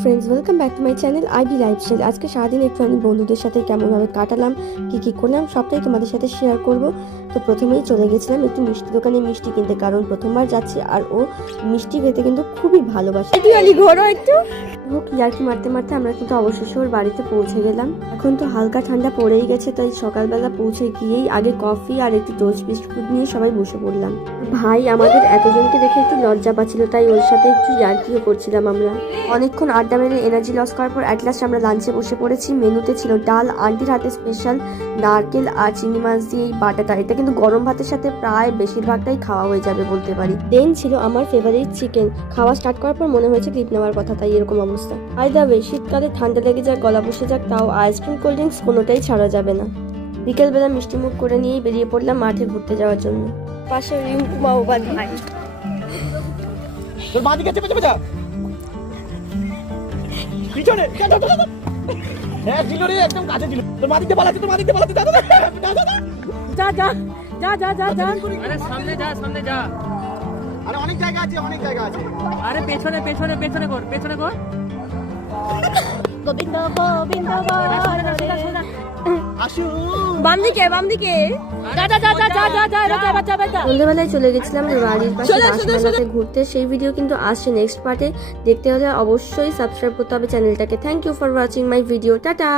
Friends, welcome back to my channel ID lifestyle. আজকে সারাদিন একটু আমি বন্ধুদের সাথে কেমনভাবে কাটালাম, কী করলাম সবটাই তোমাদের সাথে শেয়ার করব। তো প্রথমেই চলে গেছিলাম একটু মিষ্টি দোকানে মিষ্টি কিনতে, কারণ প্রথমবার যাচ্ছি আর ও মিষ্টি খেতে কিন্তু খুবই ভালোবাসে। ঘোরো একটু হোক ইয়ার্কি মারতে মারতে আমরা কিন্তু অবশেষে ওর বাড়িতে পৌঁছে গেলাম। এখন তো হালকা ঠান্ডা পড়েই গেছে, তাই সকালবেলা পৌঁছে গিয়েই আগে কফি আর একটু টোস্ট বিস্কুট নিয়ে সবাই বসে পড়লাম। ভাই আমাদের এতজনকে দেখে একটু লজ্জা পাচ্ছিল, তাই ওর সাথে একটু ইয়ার্কিও করছিলাম আমরা। অনেকক্ষণ আড্ডা মেরে এনার্জি লস করার পর অ্যাটলাস্ট আমরা লাঞ্চে বসে পড়েছি। মেনুতে ছিল ডাল, আন্টির হাতে স্পেশাল নারকেল আর চিংড়ি মাছ দিয়ে এই বাটাটা। এটা কিন্তু গরম ভাতের সাথে প্রায় বেশিরভাগটাই খাওয়া হয়ে যাবে বলতে পারি। দেন ছিল আমার ফেভারিট চিকেন। খাওয়া স্টার্ট করার পর মনে হয়েছে ক্লিপ নেওয়ার কথা, তাই এরকম অবস্থা। বাই দ্য ওয়ে, শীতকালে ঠান্ডা লেগে যাক, গলা বসে যাক, তাও আইসক্রিম কোল্ড ড্রিঙ্কস কোনোটাই ছাড়া যাবে না। বিকেলবেলা মিষ্টি মুখ করে নিয়েই বেরিয়ে পড়লাম মাঠে ঘুরতে যাওয়ার জন্য। পাশে রিঙ্কু মাওবাদি। তোর মা দিকে চেপে যা পিছনে হ্যাঁ ছিল রে, একদম কাছে ছিল। তোর মা দিকে পালাচ্ছে, তোর মা দিকে পালাচ্ছে। যা যা যা যা যা যা যা আরে সামনে যা আরে অনেক জায়গা আছে, অনেক জায়গা আছে। আরে পেছনে কর গোবিন্দ গোবিন্দ আসু বাম দিকে সন্ধ্যাবেলায় চলে গেছিলাম বাড়ির পাশে রাসমেলাতে ঘুরতে। সেই ভিডিও কিন্তু আসছে নেক্সট পার্টে, দেখতে হলে অবশ্যই সাবস্ক্রাইব করতে হবে চ্যানেলটাকে। Thank you for watching my video. Tata.